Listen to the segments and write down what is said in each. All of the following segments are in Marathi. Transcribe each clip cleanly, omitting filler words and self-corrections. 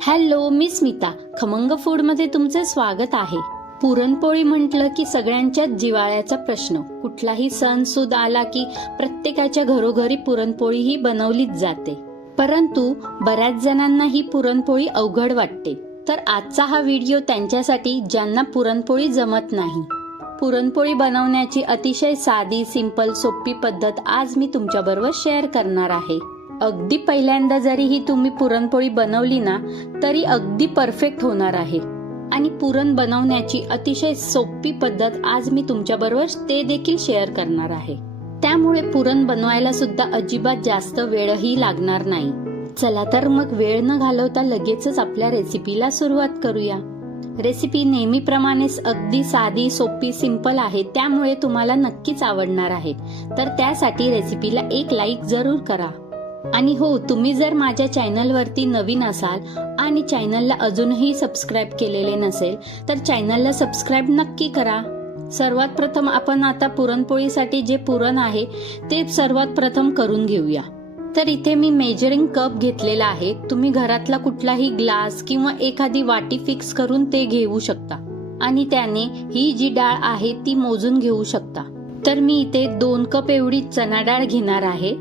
हॅलो, मी स्मिता. खमंग फूडमध्ये तुमचे स्वागत आहे. पुरणपोळी म्हटलं की सगळ्यांच्याच जिव्हाळ्याचा प्रश्न. कुठलाही सण सूद आला की प्रत्येकाच्या घरोघरी पुरणपोळी ही बनवलीच जाते. परंतु बऱ्याच जणांना ही पुरणपोळी अवघड वाटते. तर आजचा हा व्हिडिओ त्यांच्यासाठी ज्यांना पुरणपोळी जमत नाही. पुरणपोळी बनवण्याची अतिशय साधी, सिंपल, सोपी पद्धत आज मी तुमच्याबरोबर शेअर करणार आहे. अगदी पहिल्यांदा जरी ही तुम्ही पुरणपोळी बनवली ना तरी अगदी परफेक्ट होणार आहे. आणि पुरण बनवण्याची अतिशय सोपी पद्धत आज मी तुमच्याबरोबर ते देखील शेअर करणार आहे. त्यामुळे पुरण बनवायला सुद्धा अजिबात जास्त वेळही लागणार नाही. चला तर मग वेळ न घालवता लगेचच आपल्या रेसिपीला सुरुवात करूया. रेसिपी नेहमीप्रमाणेच अगदी साधी, सोपी, सिंपल आहे. त्यामुळे तुम्हाला नक्कीच आवडणार आहे. तर त्यासाठी रेसिपीला एक लाईक जरूर करा. आणि हो, तुम्ही जर माझ्या चॅनलवरती नवीन असाल आणि चॅनलला अजूनही सबस्क्राईब केलेले नसेल तर चॅनलला सबस्क्राईब नक्की करा. सर्वात प्रथम आपण आता पुरणपोळीसाठी जे पुरण आहे ते सर्वात प्रथम करून घेऊया. तर इथे मी मेजरिंग कप घेतलेला आहे. तुम्ही घरातला कुठलाही ग्लास किंवा एखादी वाटी फिक्स करून ते घेऊ शकता आणि त्याने ही जी डाळ आहे ती मोजून घेऊ शकता. तर मी इथे 2 कप एवढी चणा डाळ घेणार आहे.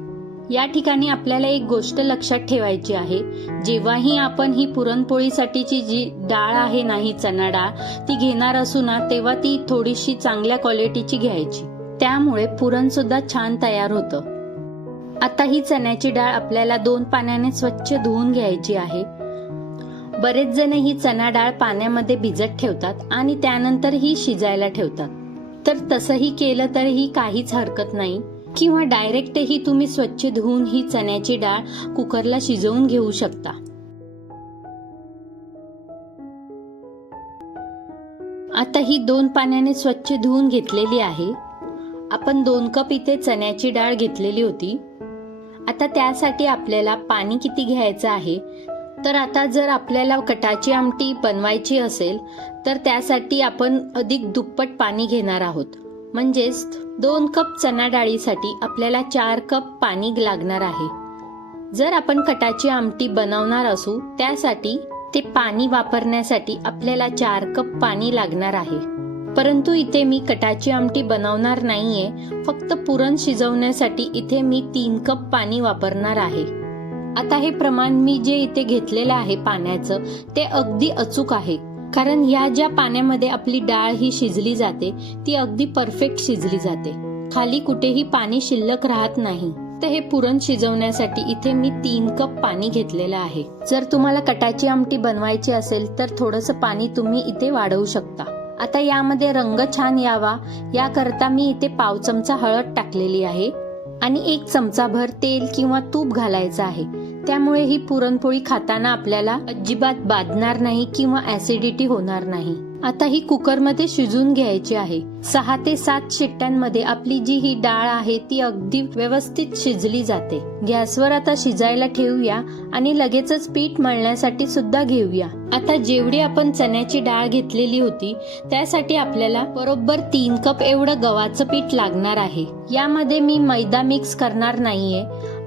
या ठिकाणी आपल्याला एक गोष्ट लक्षात ठेवायची आहे. जेव्हाही आपण ही पुरणपोळीसाठीची जी डाळ आहे ना, ही चणा डाळ ती घेणार असू ना तेव्हा ती थोडीशी चांगल्या क्वालिटीची घ्यायची. त्यामुळे पुरण सुद्धा छान तयार होतं. आता ही चण्याची डाळ आपल्याला 2 पाण्याने स्वच्छ धुवून घ्यायची आहे. बरेच जण ही चणा डाळ पाण्यामध्ये भिजत ठेवतात आणि त्यानंतर ही शिजायला ठेवतात. तर तसंही केलं तरीही काहीच हरकत नाही. किंवा डायरेक्टही तुम्ही स्वच्छ धुवून ही चण्याची डाळ कुकरला शिजवून घेऊ शकता. आता ही 2 पाण्याने स्वच्छ धुवून घेतलेली आहे. आपण 2 कप इथे चण्याची डाळ घेतलेली होती. आता त्यासाठी आपल्याला पाणी किती घ्यायचं आहे, तर आता जर आपल्याला कटाची आमटी बनवायची असेल तर त्यासाठी आपण अधिक दुप्पट पाणी घेणार आहोत. म्हणजेच 2 कप चणा डाळीसाठी आपल्याला 4 कप पाणी लागणार आहे. जर आपण कटाची आमटी बनवणार असू त्यासाठी ते पाणी वापरण्यासाठी आपल्याला 4 कप पाणी लागणार आहे. परंतु इथे मी कटाची आमटी बनवणार नाहीये, फक्त पुरण शिजवण्यासाठी इथे मी 3 कप पाणी वापरणार आहे. आता हे प्रमाण मी जे इथे घेतलेलं आहे पाण्याचं ते अगदी अचूक आहे. कारण ह्या ज्या पाण्यामध्ये आपली डाळ ही शिजली जाते ती अगदी परफेक्ट शिजली जाते. खाली कुठेही पाणी शिल्लक राहत नाही. तर हे पुरण शिजवण्यासाठी इथे मी 3 कप पाणी घेतलेलं आहे. जर तुम्हाला कटाची आमटी बनवायची असेल तर थोडंसं पाणी तुम्ही इथे वाढवू शकता. आता यामध्ये रंग छान यावा याकरता मी इथे पाव चमचा हळद टाकलेली आहे आणि 1 चमचाभर तेल किंवा तूप घालायचं आहे. त्यामुळे ही पुरणपोळी खाताना आपल्याला अजिबात बाधणार नाही किंवा ऍसिडिटी होणार नाही. आता ही कुकरमध्ये शिजून घ्यायची आहे. 6 ते 7 शिट्ट्यांमध्ये आपली जी ही डाळ आहे ती अगदी व्यवस्थित शिजली जाते. गॅसवर आता शिजायला ठेवूया आणि लगेचच पीठ मळण्यासाठी सुद्धा घेऊया. आता जेवढी आपण चण्याची डाळ घेतलेली होती त्यासाठी आपल्याला बरोबर 3 कप एवढं गव्हाचं पीठ लागणार आहे. यामध्ये मी मैदा मिक्स करणार नाहीये.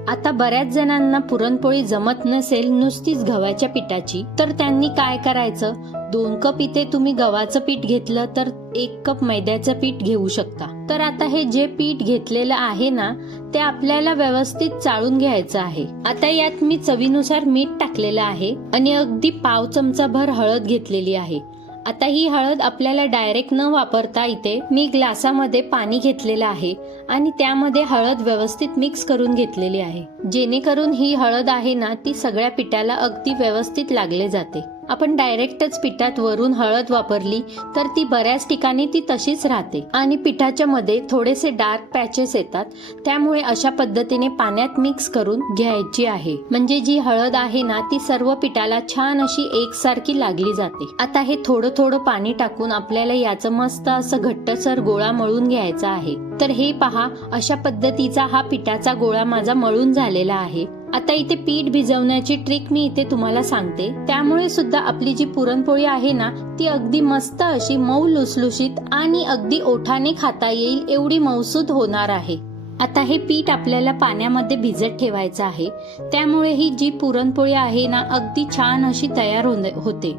आता बऱ्याच जणांना पुरणपोळी जमत नसेल नुसतीच गव्हाच्या पिठाची, तर त्यांनी काय करायचं, 2 कप इथे तुम्ही गव्हाचं पीठ घेतलं तर 1 कप मैद्याचं पीठ घेऊ शकता. तर आता हे जे पीठ घेतलेलं आहे ना ते आपल्याला व्यवस्थित चाळून घ्यायचं आहे. आता यात मी चवीनुसार मीठ टाकलेलं आहे आणि अगदी पाव चमचाभर हळद घेतलेली आहे. आता ही हळद आपल्याला डायरेक्ट न वापरता इथे मी ग्लासामध्ये पाणी घेतलेलं आहे आणि त्यामध्ये हळद व्यवस्थित मिक्स करून घेतलेली आहे. जेणेकरून ही हळद आहे ना ती सगळ्या पिठाला अगदी व्यवस्थित लागले जाते. आपण डायरेक्टच पिठात वरून हळद वापरली तर ती बऱ्याच ठिकाणी ती तशीच राहते आणि पिठाच्या मध्ये थोडेसे डार्क पॅचेस येतात. त्यामुळे अशा पद्धतीने पाण्यात मिक्स करून घ्यायची आहे. म्हणजे जी हळद आहे ना ती सर्व पिठाला छान अशी एकसारखी लागली जाते. आता हे थोडं थोडं पाणी टाकून आपल्याला याचं मस्त असं घट्टसर गोळा मळून घ्यायचा आहे. तर हे पहा, अशा पद्धतीचा हा पिठाचा गोळा माझा मळून झालेला आहे. आता इथे पीठ भिजवण्याची ट्रिक मी इथे तुम्हाला सांगते. त्यामुळे सुद्धा आपली जी पुरणपोळी आहे ना ती अगदी मस्त अशी मऊ लुसलुशीत आणि अगदी ओठाने खाता येईल एवढी मऊसूद होणार आहे. आता हे पीठ आपल्याला पाण्यामध्ये भिजत ठेवायचं आहे, त्यामुळे ही जी पुरणपोळी आहे ना अगदी छान अशी तयार होते.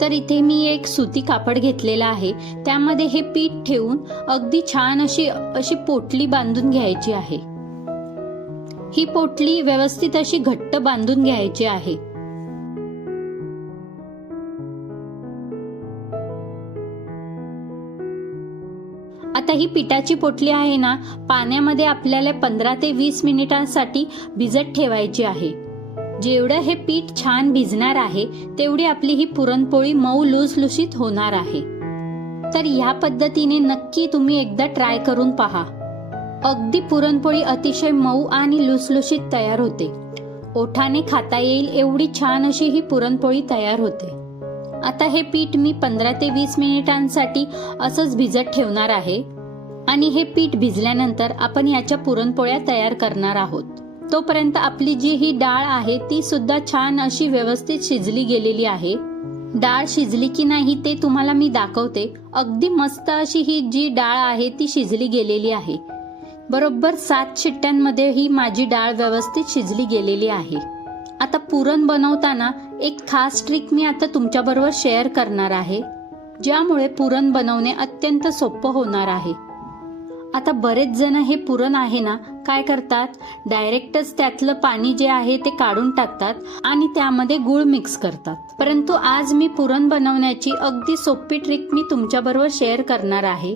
तर इथे मी एक सुती कापड घेतलेला आहे, त्यामध्ये हे पीठ ठेवून अगदी छान अशी पोटली बांधून घ्यायची आहे. ही पोटली व्यवस्थित अशी घट्ट बांधून घ्यायची आहे. आता ही पिठाची पोटली आहे ना पाण्यामध्ये आपल्याला 15 ते 20 मिनिटांसाठी भिजत ठेवायची आहे. जेवढं हे पीठ छान भिजणार आहे तेवढी आपली ही पुरणपोळी मऊ लुसलुशीत होणार आहे. तर ह्या पद्धतीने नक्की तुम्ही एकदा ट्राय करून पहा. अगदी पुरणपोळी अतिशय मऊ आणि लुसलुशीत तयार होते. ओठाने खाता येईल एवढी छान अशी ही पुरणपोळी तयार होते. आता हे पीठ मी 15 ते 20 मिनिटांसाठी असंच भिजत ठेवणार आहे आणि हे पीठ भिजल्यानंतर आपण याच्या पुरणपोळ्या तयार करणार आहोत. तोपर्यंत आपली जी ही डाळ आहे ती सुद्धा छान अशी व्यवस्थित शिजली गेलेली आहे. डाळ शिजली की नाही ते तुम्हाला मी दाखवते. अगदी मस्त अशी ही जी डाळ आहे ती शिजली गेलेली आहे. बरोबर 7 शिट्ट्यांमध्ये ही माझी डाळ व्यवस्थित शिजली गेलेली आहे. आता पुरण बनवताना एक खास ट्रिक मी आता तुमच्याबरोबर शेअर करणार आहे, ज्यामुळे पुरण बनवणे अत्यंत सोपं होणार आहे. आता बरेच जण हे पुरण आहे ना काय करतात, डायरेक्टच त्यातलं पाणी जे आहे ते काढून टाकतात आणि त्यामध्ये गूळ मिक्स करतात. परंतु आज मी पुरण बनवण्याची अगदी सोपी ट्रिक मी तुमच्याबरोबर शेअर करणार आहे,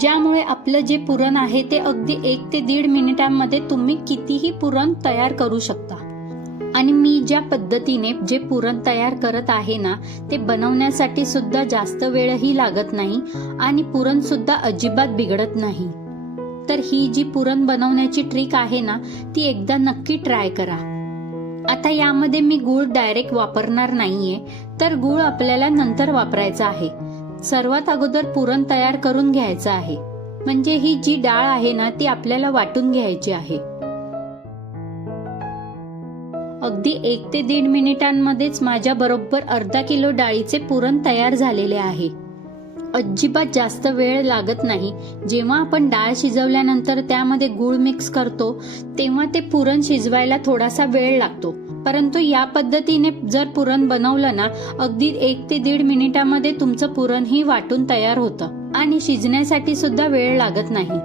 ज्यामुळे आपलं जे पुरण आहे ते अगदी 1 ते 1.5 मिनिटांमध्ये तुम्ही कितीही पुरण तयार करू शकता. आणि मी ज्या पद्धतीने जे पुरण तयार करत आहे ना ते बनवण्यासाठी सुद्धा जास्त वेळही लागत नाही आणि पुरण सुद्धा अजिबात बिघडत नाही. तर ही जी पुरण बनवण्याची ट्रिक आहे ना ती एकदा नक्की ट्राय करा. आता यामध्ये मी गूळ डायरेक्ट वापरणार नाहीये, तर गूळ आपल्याला नंतर वापरायचा आहे. सर्वात अगोदर पुरण तयार करून घ्यायचं आहे, म्हणजे ही जी डाळ आहे ना ती आपल्याला वाटून घ्यायची आहे. अगदी 1 ते 1.5 मिनिटांमध्येच माझ्या बरोबर अर्धा किलो डाळीचे पुरण तयार झालेले आहे. अजिबात जास्त वेळ लागत नाही. जेव्हा आपण डाळ शिजवल्यानंतर त्यामध्ये गूळ मिक्स करतो तेव्हा ते पुरण शिजवायला थोडासा वेळ लागतो. परंतु या पद्धतीने जर पुरण बनवलं ना अगदी 1 ते 1.5 मिनिटामध्ये तुमचं पुरणही वाटून तयार होतं आणि शिजण्यासाठी सुद्धा वेळ लागत नाही.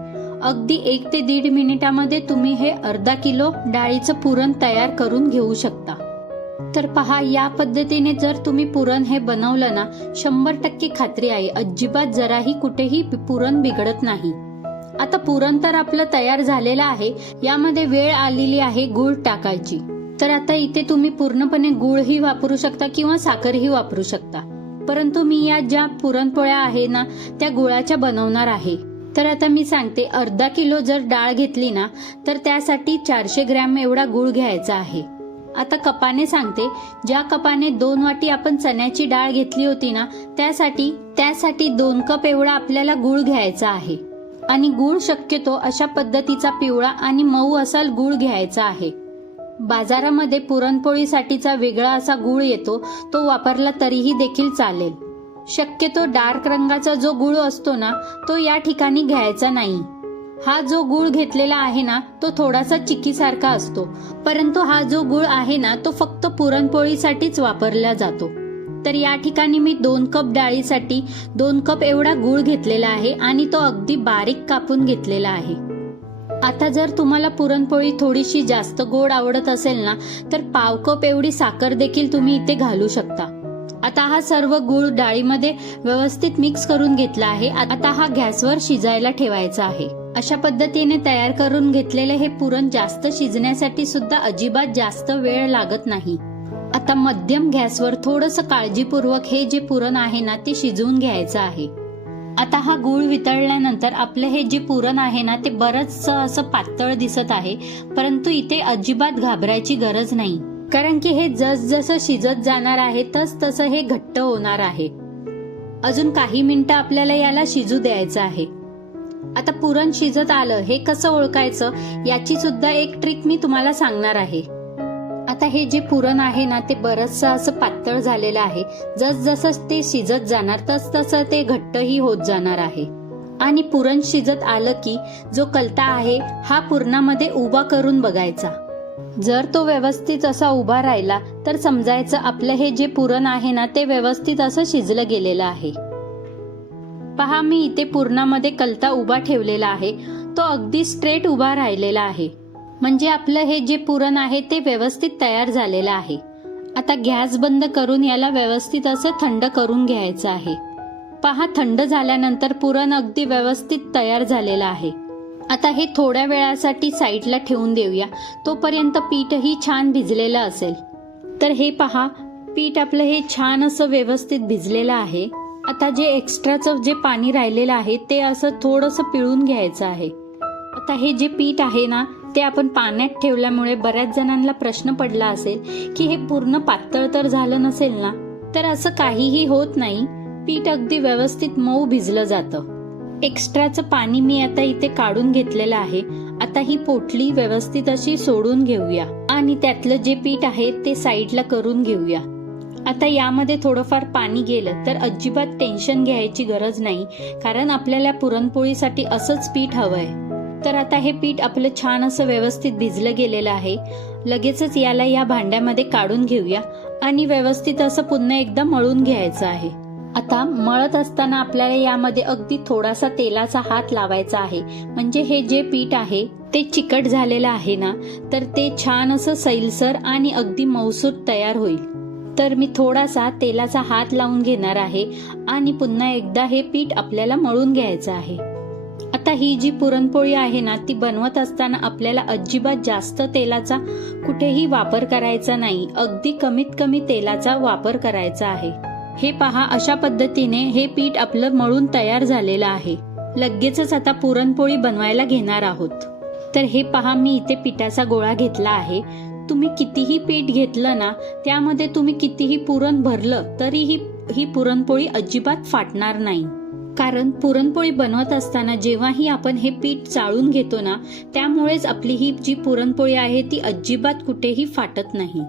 अगदी 1 ते 1.5 मिनिटामध्ये तुम्ही हे अर्धा किलो डाळीचं पुरण तयार करून घेऊ शकता. तर पहा, या पद्धतीने जर तुम्ही पुरण हे बनवलं ना 100% खात्री आहे अजिबात जराही कुठेही पुरण बिघडत नाही. आता पुरण तर आपलं तयार झालेलं आहे, यामध्ये वेळ आलेली आहे गूळ टाकायची. तर आता इथे तुम्ही पूर्णपणे गूळही वापरू शकता किंवा साखरही वापरू शकता, परंतु मी या ज्या पुरणपोळ्या आहे ना त्या गुळाच्या बनवणार आहे. तर आता मी सांगते, अर्धा किलो जर डाळ घेतली ना तर त्यासाठी 400 ग्रॅम एवढा गूळ घ्यायचा आहे. आता कपाने सांगते, ज्या कपाने 2 वाटी आपण चण्याची डाळ घेतली होती ना त्यासाठी 2 कप एवढा आपल्याला गूळ घ्यायचा आहे. आणि गूळ शक्यतो अशा पद्धतीचा पिवळा आणि मऊ असा गूळ घ्यायचा आहे. बाजारामध्ये पुरणपोळीसाठीचा वेगळा असा गूळ येतो, तो वापरला तरीही देखील चालेल. शक्यतो डार्क रंगाचा जो गूळ असतो ना तो या ठिकाणी घ्यायचा नाही. हा जो गूळ घेतलेला आहे ना तो थोडासा चिक्कीसारखा असतो, परंतु हा जो गूळ आहे ना तो फक्त पुरणपोळीसाठीच वापरला जातो. तर या ठिकाणी मी 2 कप डाळीसाठी 2 कप एवढा गूळ घेतलेला आहे आणि तो अगदी बारीक कापून घेतलेला आहे. आता जर तुम्हाला पुरणपोळी थोडीशी जास्त गोड आवडत असेल ना तर पाव कप एवढी साखर देखील तुम्ही इथे घालू शकता. आता हा सर्व गूळ डाळीमध्ये व्यवस्थित मिक्स करून घेतला आहे. आता हा गॅसवर शिजायला ठेवायचा आहे. अशा पद्धतीने तयार करून घेतलेले हे पुरण जास्त शिजण्यासाठी सुद्धा अजिबात जास्त वेळ लागत नाही. आता मध्यम गॅसवर थोडंसं काळजीपूर्वक हे जे पुरण आहे ना ते शिजवून घ्यायचं आहे. आता हा गूळ वितळल्यानंतर आपलं हे जे पुरण आहे ना ते बरंचसं असं पातळ दिसत आहे, परंतु इथे अजिबात घाबरायची गरज नाही, कारण की हे जसजसं शिजत जाणार आहे तसं हे घट्ट होणार आहे. अजून काही मिनिटं आपल्याला याला शिजू द्यायचं आहे. आता पुरण शिजत आलं हे कसं ओळखायचं याची सुद्धा एक ट्रिक मी तुम्हाला सांगणार आहे. आता हे जे पुरण आहे ना ते बरंचसं असं पातळ झालेलं आहे. जसजसं ते शिजत जाणार तसं ते घट्टही होत जाणार आहे. आणि पुरण शिजत आलं की जो कलता आहे हा पुरणामध्ये उभा करून बघायचा. जर तो व्यवस्थित असा उभा राहिला तर समजायचं आपलं हे जे पुरण आहे ना ते व्यवस्थित असं शिजलं गेलेलं आहे. पहा, मी इथे पुरणामध्ये कलता उभा ठेवलेला आहे, तो अगदी स्ट्रेट उभा राहिलेला आहे. म्हणजे आपलं हे जे पुरण आहे ते व्यवस्थित तयार झालेलं आहे. आता गॅस बंद करून याला व्यवस्थित असं थंड करून घ्यायचं आहे. पहा, थंड झाल्यानंतर पुरण अगदी व्यवस्थित तयार झालेलं आहे. आता हे थोड्या वेळासाठी साईडला ठेवून देऊया, तोपर्यंत पीठही छान भिजलेलं असेल. तर हे पहा, पीठ आपलं हे छान असं व्यवस्थित भिजलेलं आहे. आता जे एक्स्ट्राचं जे पाणी राहिलेलं आहे ते असं थोडंसं पिळून घ्यायचं आहे. आता हे जे पीठ आहे ना ते आपण पाण्यात ठेवल्यामुळे बऱ्याच जणांना प्रश्न पडला असेल की हे पूर्ण पातळ तर झालं नसेल ना. तर असं काहीही होत नाही, पीठ अगदी व्यवस्थित मऊ भिजलं जातं. एक्स्ट्राचं पाणी मी आता इथे काढून घेतलेलं आहे. आता ही पोटली व्यवस्थित अशी सोडून घेऊया आणि त्यातलं जे पीठ आहे ते साईडला करून घेऊया. आता यामध्ये थोडंफार पाणी गेलं तर अजिबात टेन्शन घ्यायची गरज नाही, कारण आपल्याला पुरणपोळीसाठी असंच पीठ हवंय. तर आता हे पीठ आपलं छान असं व्यवस्थित भिजलं गेलेलं आहे. लगेचच याला या भांड्यामध्ये काढून घेऊया आणि व्यवस्थित असं पुन्हा एकदा मळून घ्यायचं आहे. आता मळत असताना आपल्याला यामध्ये अगदी थोडासा तेलाचा हात लावायचा आहे, म्हणजे हे जे पीठ आहे ते चिकट झालेलं आहे ना तर ते छान असं सैलसर आणि अगदी मऊसूत तयार होईल. तर मी थोडासा तेलाचा हात लावून घेणार आहे आणि पुन्हा एकदा हे पीठ आपल्याला मळून घ्यायचं आहे. आता ही जी पुरणपोळी आहे ना ती बनवत असताना आपल्याला अजिबात जास्त तेलाचा कुठेही वापर करायचा नाही, अगदी कमीत कमी तेलाचा वापर करायचा आहे. हे पहा, अशा पद्धतीने हे पीठ आपलं मळून तयार झालेलं आहे. लगेचच आता पुरणपोळी बनवायला घेणार आहोत. तर हे पहा, मी इथे पिठाचा गोळा घेतला आहे. तुम्ही कितीही पीठ घेतलं ना त्यामध्ये तुम्ही कितीही पुरण भरलं तरीही ही पुरणपोळी अजिबात फाटणार नाही. कारण पुरणपोळी बनवत असताना जेव्हाही आपण हे पीठ चाळून घेतो ना त्यामुळेच आपली ही जी पुरणपोळी आहे ती अजिबात कुठेही फाटत नाही.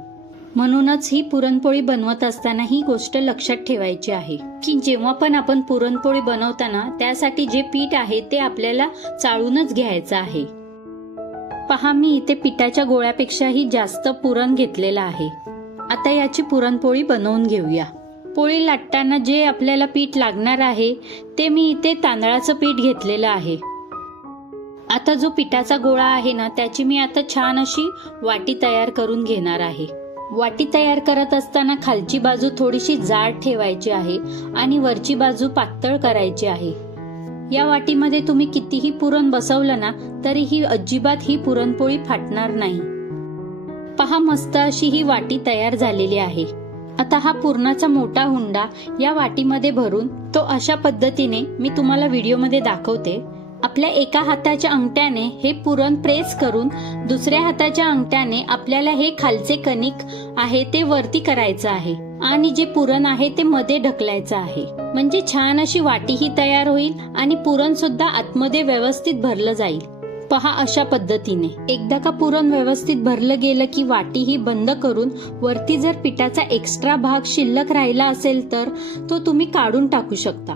म्हणूनच ही पुरणपोळी बनवत असताना ही गोष्ट लक्षात ठेवायची आहे की जेव्हा पण आपण पुरणपोळी बनवताना त्यासाठी जे पीठ आहे ते आपल्याला चाळूनच घ्यायचं आहे. पहा, मी इथे पिठाच्या गोळ्यापेक्षाही जास्त पुरण घेतलेलं आहे. आता याची पुरणपोळी बनवून घेऊया. पोळी लाटताना जे आपल्याला पीठ लागणार आहे ते मी इथे तांदळाचं पीठ घेतलेलं आहे. आता जो पिठाचा गोळा आहे ना त्याची मी आता छान अशी वाटी तयार करून घेणार आहे. वाटी तयार करत असताना खालची बाजू थोडीशी जाड ठेवायची आहे आणि वरची बाजू पातळ करायची आहे. या वाटीमध्ये तुम्ही कितीही पुरण बसवलं ना तरीही अजिबात ही पुरणपोळी फाटणार नाही. पहा, मस्त अशी ही वाटी तयार झालेली आहे. आता हा पुरणाचा मोठा हुंडा या वाटीमध्ये भरून तो अशा पद्धतीने मी तुम्हाला व्हिडिओमध्ये दाखवते. आपल्या एका हाताच्या अंगठ्याने हे पुरण प्रेस करून दुसऱ्या हाताच्या अंगठ्याने आपल्याला हे खालचे कणिक आहे ते वरती करायचं आहे आणि जे पुरण आहे ते मध्ये ढकलायचं आहे. म्हणजे छान अशी वाटीही तयार होईल आणि पुरण सुद्धा आतमध्ये व्यवस्थित भरलं जाईल. पहा, अशा पद्धतीने एकदा का पुरण व्यवस्थित भरलं गेलं की वाटीही बंद करून वरती जर पिठाचा एक्स्ट्रा भाग शिल्लक राहिला असेल तर तो तुम्ही काढून टाकू शकता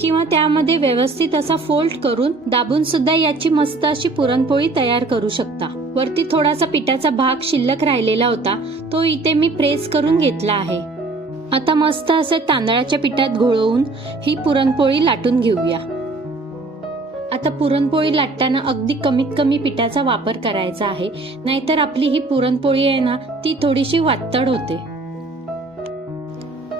किंवा त्यामध्ये व्यवस्थित असा फोल्ड करून दाबून सुद्धा याची मस्त अशी पुरणपोळी तयार करू शकता. वरती थोडासा पिठाचा भाग शिल्लक राहिलेला होता तो इथे मी प्रेस करून घेतला आहे. आता मस्त असे तांदळाच्या पिठात घोळवून ही पुरणपोळी लाटून घेऊया. आता पुरणपोळी लाटताना अगदी कमीत कमी पिठाचा वापर करायचा आहे, नाहीतर आपली ही पुरणपोळी आहे ना ती थोडीशी वातड होते.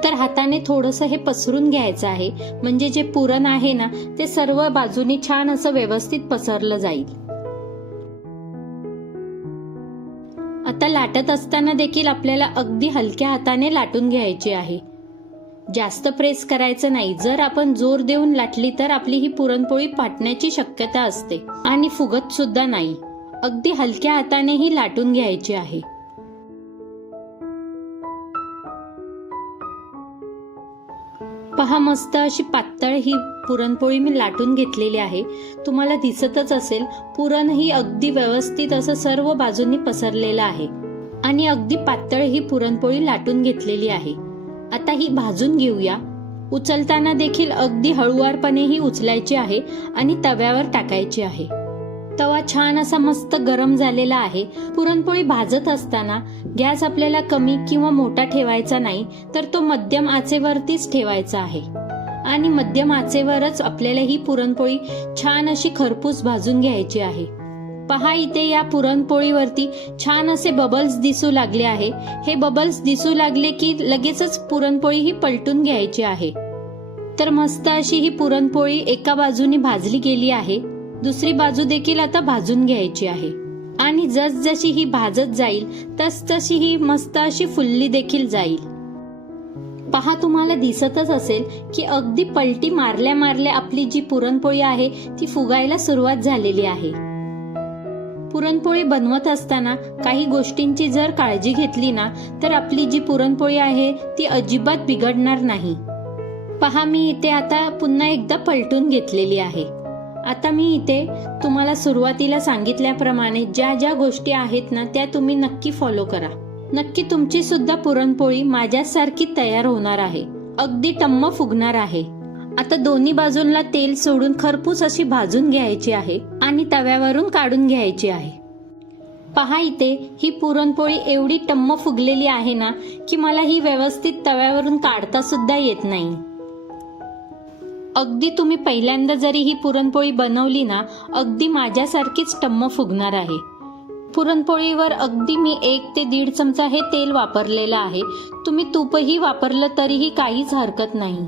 तर हाताने थोडंसं हे पसरून घ्यायचं आहे, म्हणजे जे पुरण आहे ना ते सर्व बाजूनी छान असं व्यवस्थित पसरलं जाईल. आता लाटत असताना देखील आपल्याला अगदी हलक्या हाताने लाटून घ्यायची आहे, जास्त प्रेस करायचं नाही. जर आपण जोर देऊन लाटली तर आपली ही पुरणपोळी फाटण्याची शक्यता असते आणि फुगत सुद्धा नाही. अगदी हलक्या हाताने ही लाटून घ्यायची आहे. पहा, मस्त अशी पातळ ही पुरणपोळी मी लाटून घेतलेली आहे. तुम्हाला दिसतच असेल पुरण ही अगदी व्यवस्थित असं सर्व बाजूंनी पसरलेलं आहे आणि अगदी पातळ ही पुरणपोळी लाटून घेतलेली आहे. आता ही भाजून घेऊया. उचलताना देखील अगदी हळुवारपणेही उचलायची आहे आणि तव्यावर टाकायची आहे. तवा छान असा मस्त गरम झालेला आहे. पुरणपोळी भाजत असताना गॅस आपल्याला कमी किंवा मोठा ठेवायचा नाही, तर तो मध्यम आचेवरतीच ठेवायचा आहे आणि मध्यम आचेवरच आपल्याला ही पुरणपोळी छान अशी खरपूस भाजून घ्यायची आहे. पहा, इथे या पुरणपोळीवरती छान असे बबल्स दिसू लागले आहे. हे बबल्स दिसू लागले की लगेचच पुरणपोळी ही पलटून घ्यायची आहे. तर मस्त अशी ही पुरणपोळी एका बाजूने भाजली गेली आहे. दुसरी बाजू देखील आता भाजून घ्यायची आहे आणि जसजशी ही भाजत जाईल तसतशी ही मस्त अशी फुलली देखील जाईल. पहा, तुम्हाला दिसतच असेल की अगदी पलटी मारल्या मारल्या आपली जी पुरणपोळी आहे ती फुगायला सुरुवात झालेली आहे. पुरणपोळी बनवत असताना काही गोष्टींची जर काळजी घेतली ना, तर आपली जी पुरणपोळी आहे ती अजिबात बिघडणार नाही. पहा, मी इथे आता पुन्हा एकदा पलटून घेतलेली आहे. आता मी इथे तुम्हाला सुरुवातीला सांगितल्याप्रमाणे ज्या ज्या गोष्टी आहेत ना त्या तुम्ही नक्की फॉलो करा. नक्की तुमची सुद्धा पुरणपोळी माझ्यासारखी तयार होणार आहे, अगदी टम्म फुगणार आहे. आता दोन्ही बाजूंना तेल सोडून खरपूस अशी भाजून घ्यायची आहे आणि तव्यावरून काढून घ्यायची आहे. पहा, इथे ही पुरणपोळी एवढी टम्म फुगलेली आहे ना की मला ही व्यवस्थित तव्यावरून काढता सुद्धा येत नाही. अगदी तुम्ही पहिल्यांदा जरी ही पुरणपोळी बनवली ना, अगदी माझ्यासारखीच टम्म फुगणार आहे. पुरणपोळीवर अगदी मी 1 ते 1.5 चमचा हे तेल वापरलेलं आहे. तुम्ही तूपही वापरलं तरीही काहीच हरकत नाही.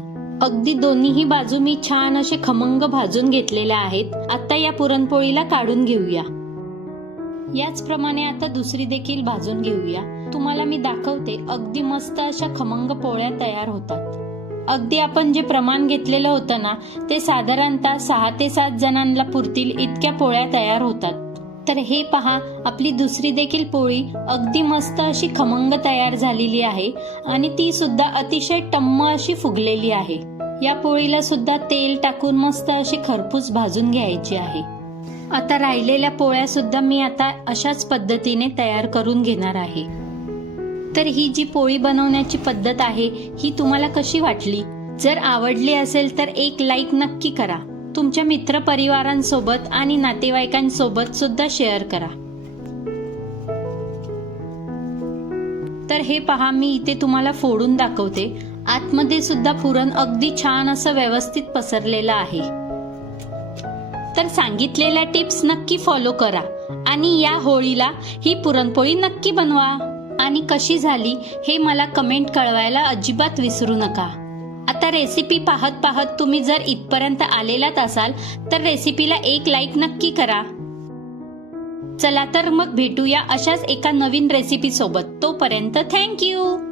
अगदी दोन्हीही बाजू मी छान असे खमंग भाजून घेतलेल्या आहेत. आता या पुरणपोळीला काढून घेऊया. याचप्रमाणे आता दुसरी देखील भाजून घेऊया. तुम्हाला मी दाखवते, अगदी मस्त अशा खमंग पोळ्या तयार होतात. अगदी आपण जे प्रमाण घेतलेलं होतं ना, ते साधारणतः 6 ते 7 जणांना पुरतील इतक्या पोळ्या तयार होतात. तर हे पहा, आपली दुसरी देखील पोळी अगदी मस्त अशी खमंग तयार झालेली आहे आणि ती सुद्धा अतिशय टम्म अशी फुगलेली आहे. या पोळीला सुद्धा तेल टाकून मस्त अशी खरपूस भाजून घ्यायची आहे. आता राहिलेल्या पोळ्या सुद्धा मी आता अशाच पद्धतीने तयार करून घेणार आहे. तर ही जी पोळी बनवण्याची पद्धत आहे ही तुम्हाला कशी वाटली? जर आवडली असेल तर एक लाईक नक्की करा. तुमच्या मित्रपरिवारांसोबत आणि नातेवाईकांसोबत सुद्धा शेअर करा. तर हे पहा, मी इथे तुम्हाला फोडून दाखवते. आतमध्ये सुद्धा पुरण अगदी छान असं व्यवस्थित पसरलेलं आहे. तर सांगितलेल्या टिप्स नक्की फॉलो करा आणि या होळीला ही पुरणपोळी नक्की बनवा. आणि कशी झाली हे मला कमेंट कळवायला अजिबात विसरू नका. आता रेसिपी पाहत पाहत तुम्ही जर इथपर्यंत आलेलात असाल तर रेसिपीला एक लाईक नक्की करा. चला तर मग भेटूया अशाच एका नवीन रेसिपी सोबत. तोपर्यंत थँक्यू.